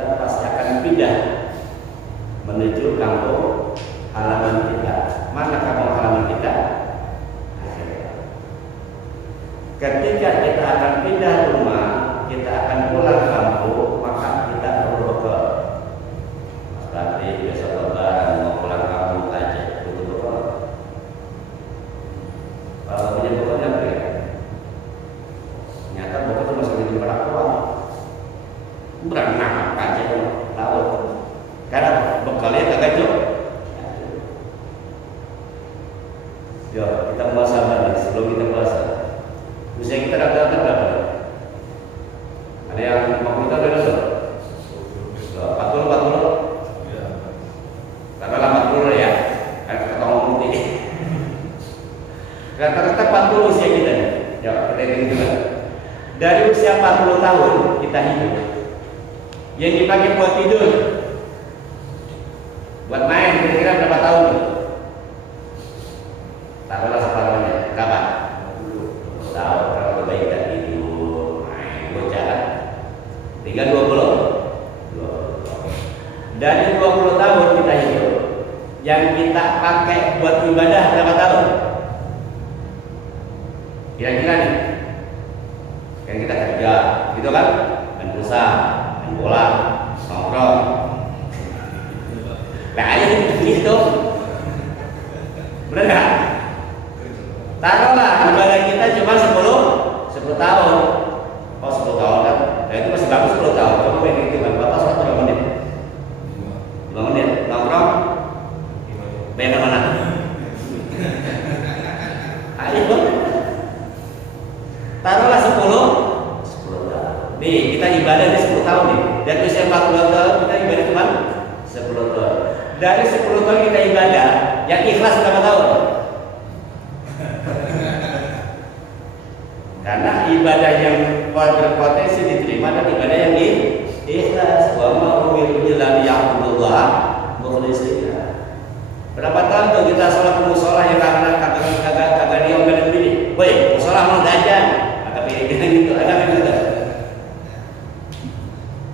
kita pasti akan pindah menuju kampung halaman kita. Mana kampung halaman kita? Ketika kita akan pindah rumah, kita akan pulang kampung, maka kita perlu bekal. Mas Rati besok lebaran mau pulang kampung aja, butuh bekal. Kalau punya bekalnya apa ya? Nyata bekal cuma segini berat doang. Berenang aja laut. Karena bekalnya kagak jauh. Yo, kita mau sabar nih sebelum kita puasa. Usia kita rata-rata berapa? Ada yang 50 tahun ada nggak? 40? Katakanlah 40 ya. Karena kita ngomong putih. Rata-rata 40 usia kita nih. Ya, kita hitung juga. Dari usia 40 tahun kita hidup. Yang dipakai buat tidur, buat main, kira-kira berapa tahun? Taruhlah separuhnya. Kapan? Tahu kalau bayi kita tidur, main, bocah kan? Tinggal 20. Dari 20 tahun kita hidup, yang kita pakai buat ibadah berapa tahun? Kira-kira nih, kan kita kerja, gitu kan? Main pulsa, main bola, nongkrong. Nah, ayo gitu, bener nggak? Taruhlah ibadah kita cuma 10 tahun. Oh 10 tahun kan? Nah itu masih bagus 10 tahun. Coba main gitu kan? Bapak sholat berapa menit? 5 menit. Nongkrong? Bayar mana? Ayo. Taruhlah 10 tahun. Nih kita ibadah di 10 tahun nih. Dan usia 40 tahun kita ibadah cuma 10 tahun. Dari 10 tahun kita ibadah, yang ikhlas berapa tahun? Karena ibadah yang berpotensi diterima dan ibadah yang ikhlas. Wa ma umiru illa liya'budullah mukhlishina. Berapa tahun tuh kita sholat di mushola yang kagak diomelin begini. Woi, mushola mau jajan. Kata pilih gitu, ada kan gitu.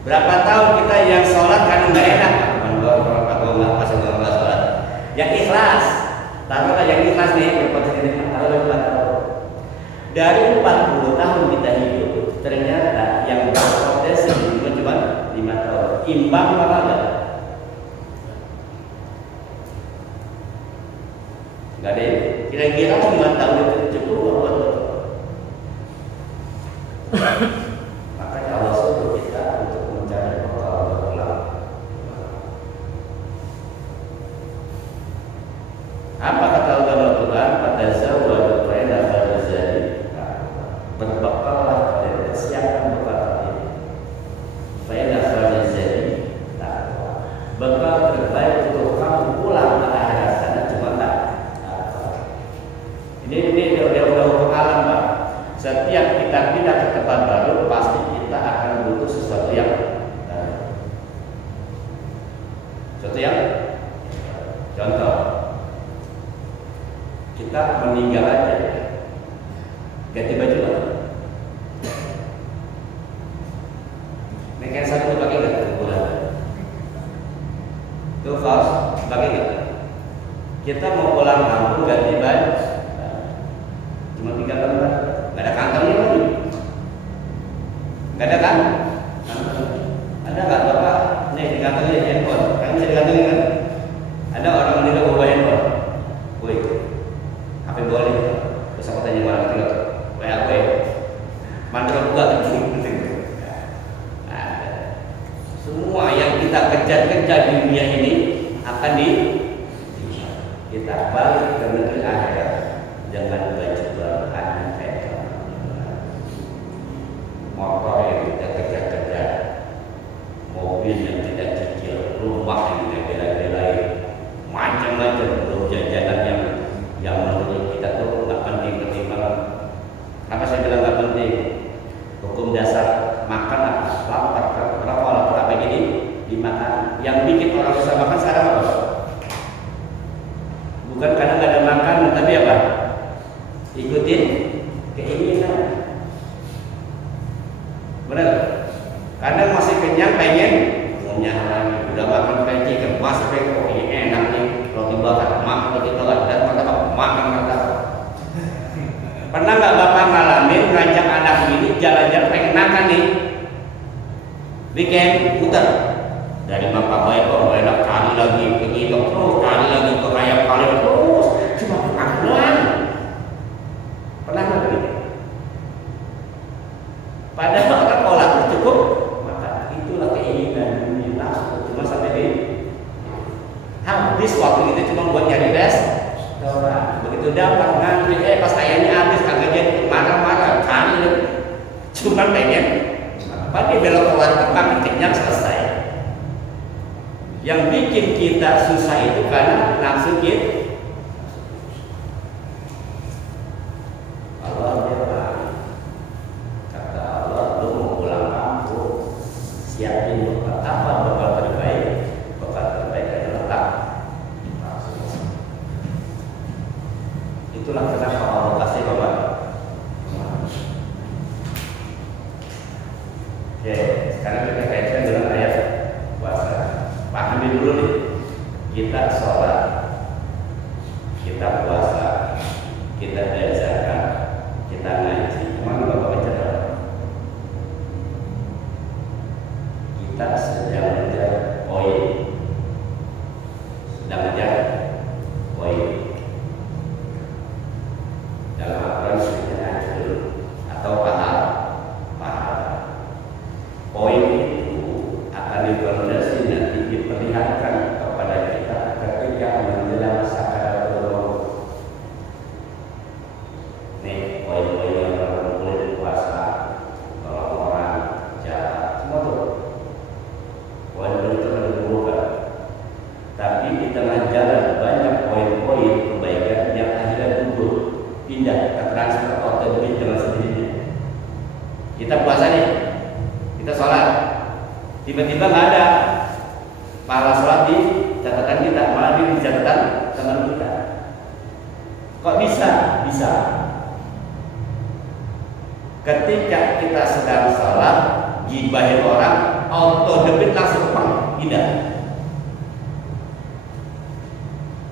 Berapa tahun kita yang sholat karena nggak enak? Nggak pas nggak sholat. Yang ikhlas, taruhlah yang ikhlas nih berpotensi diterima. Taruhlah 4 tahun. Dari 40 tahun kita hidup, ternyata yang berpotensi cuma 5 tahun. Imbang apa enggak? Enggak ada. Kira-kira 5 tahun itu cukup buat makanya Allah suruh kita untuk mencari bekal pulang. Apa kata Allah Al-Quran? Pada zawal faida farzali. Berbekallah dan persiapkan bekal ini. Faida farzali. Bekal terbaik untuk kamu pulang ke akhirat sana cuma tak. Ini udah hukum alam, Pak. Setiap kita pindah ke tempat baru, pasti kita akan butuh sesuatu yang contoh, kita meninggal aja, ganti baju lah. Mungkin satu pakai nggak? Itu false, pakai nggak? Kita mau pulang kampung ganti baju, cuma 3 lembar. Gak ada kantongnya lagi. Gak ada kan? Ada nggak Bapak? Nih di kantongnya handphone. Kan bisa dikantongin kan? Ada orang meninggal bawa handphone. Woi, HP boleh. Terus aku tanya malah tinggal WA gue. Mantra buat semua yang kita kejar-kejar di dunia ini akan kita balik ke negeri akhirat. Jangan baju bahan motor yang kita kejar-kejar, mobil yang kita cicil, rumah yang kita bela-belain, macam-macam belum jajanan yang menurut kita tuh nggak penting banget. Apa saya bilang nggak penting? Hukum dasar makan apa? Lapar apa gini dimakan. Yang bikin orang bisa makan sekarang apa? Bukan karena nggak ada makan, tapi apa? Ikutin keinginan. Benar? Kadang masih kenyang pengen ngunyah lagi. Udah makan peci kan masih peko ini enak nih roti bakar, makan roti bakar dan martabak, makan martabak. Pernah nggak bapak ngalamin ngajak anak ini jalan-jalan pengen makan nih weekend putar dari Makabaik kok enak kali lagi ke Gito terus kali lagi ke Kayak kali terus cuma makan. Pernah nggak begitu? Padahal kan pola cukup maka itulah keinginan dunia langsung cuma sampai di habis waktu itu cuma buat nyari restoran. Begitu dapat ngantri pas ayahnya habis kagak jadi marah-marah kali cuma pengen apa dia belok ke warteg makan kenyang selesai. Yang bikin kita susah itu karena nafsu kita. Itulah kenapa Allah kasih Bapak. Oke, sekarang kita kaitkan dengan ayat puasa. Pahami dulu nih, kita sholat, kita puasa, kita belajar, kita ngaji. Kemana Bapak bicara? Kita sedang mengejar poin, sedang mengejar poin. Dalam aturan sunnah ajul atau pahala. Poin itu akan dikonversi nanti diperlihatkan kepada kita ketika menjelang sakaratul maut. Nih poin-poin yang terkumpul di puasa, kalau orang jahat, semua tuh poin-poin itu akan dikumpulkan. Tapi di tengah jalan banyak poin-poin kebaikan yang akhirnya gugur. Pindah ke transfer atau debit dengan sendirinya. Kita puasa nih, kita sholat, tiba-tiba nggak ada pahala sholat di catatan kita, malah di catatan teman kita. Kok bisa? Bisa. Ketika kita sedang sholat, gibahin orang, auto debit langsung pindah.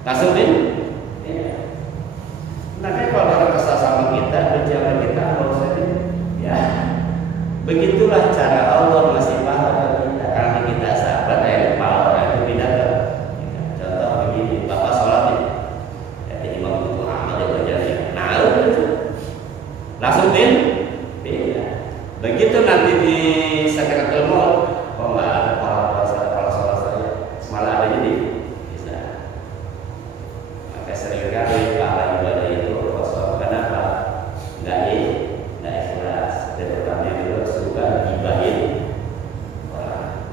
Langsung Nah, kalau orang kesal sama kita, benci sama kita, nggak usah ya. Begitulah cara Allah ngasih pahala kita. Karena kita sahabat, pahala orang itu pindah ke kita. Contoh begini, Bapak sholat nih, jadi Imam Muhammad yang berjaya, nah itu langsung beda. Begitu nanti di sakaratul maut, kok nggak ada pahala sholat saya, malah ada jadi bisa. Maka seringkali pahala ibadah itu kenapa? Nggak ikhlas. Dan terutama yang kedua suka gibahin orang,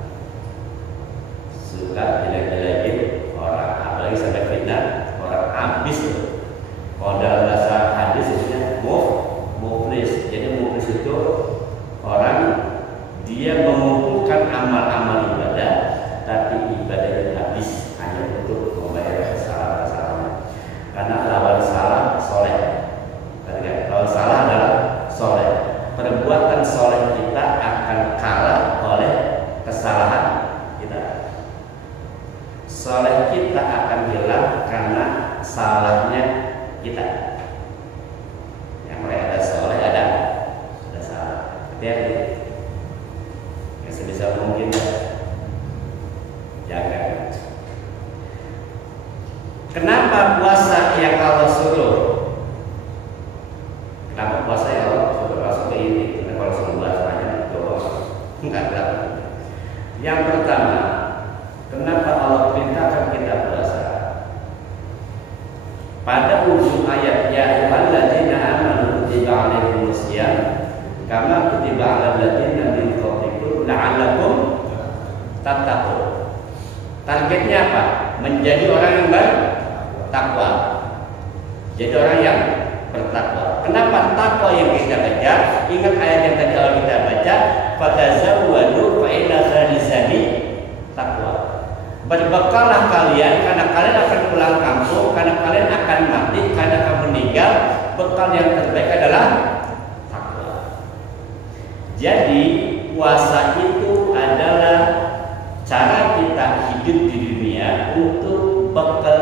suka jelek-jelekin orang, apalagi sampai fitnah orang habis tuh. Kalau dalam bahasa hadis istilahnya muflis. Jadi muflis itu orang dia mengumpulkan amal-amal ibadah, tapi ibadahnya habis hanya untuk membayar kesalahan-kesalahannya. Karena lawan salah soleh. Kalau salah adalah soleh, perbuatan soleh kita akan kalah oleh kesalahan kita. Soleh kita akan hilang karena salahnya kita. Yang mulai ada soleh, ada salah. Hati-hati. Yang sebisa mungkin jaga. Kenapa puasa yang Allah suruh? Kenapa puasa ya Allah sudah masuk ke ini? Karena kalau sudah bahas banyak enggak dapat. Yang pertama, kenapa Allah perintahkan kita puasa? Pada ujung ayat ya ayyuhalladzina amanu kutiba alaikumusiyam kama kutiba alal ladzina min qablikum la'allakum tattaqun. Targetnya apa? Menjadi orang yang bertakwa. Jadi orang yang bertakwa. Kenapa takwa yang kita baca? Ingat ayat yang tadi awal kita baca, fatazawwadu fa inna khairizani takwa. Berbekallah kalian karena kalian akan pulang kampung, karena kalian akan mati, karena akan meninggal. Bekal yang terbaik adalah takwa. Jadi puasa itu adalah cara bekal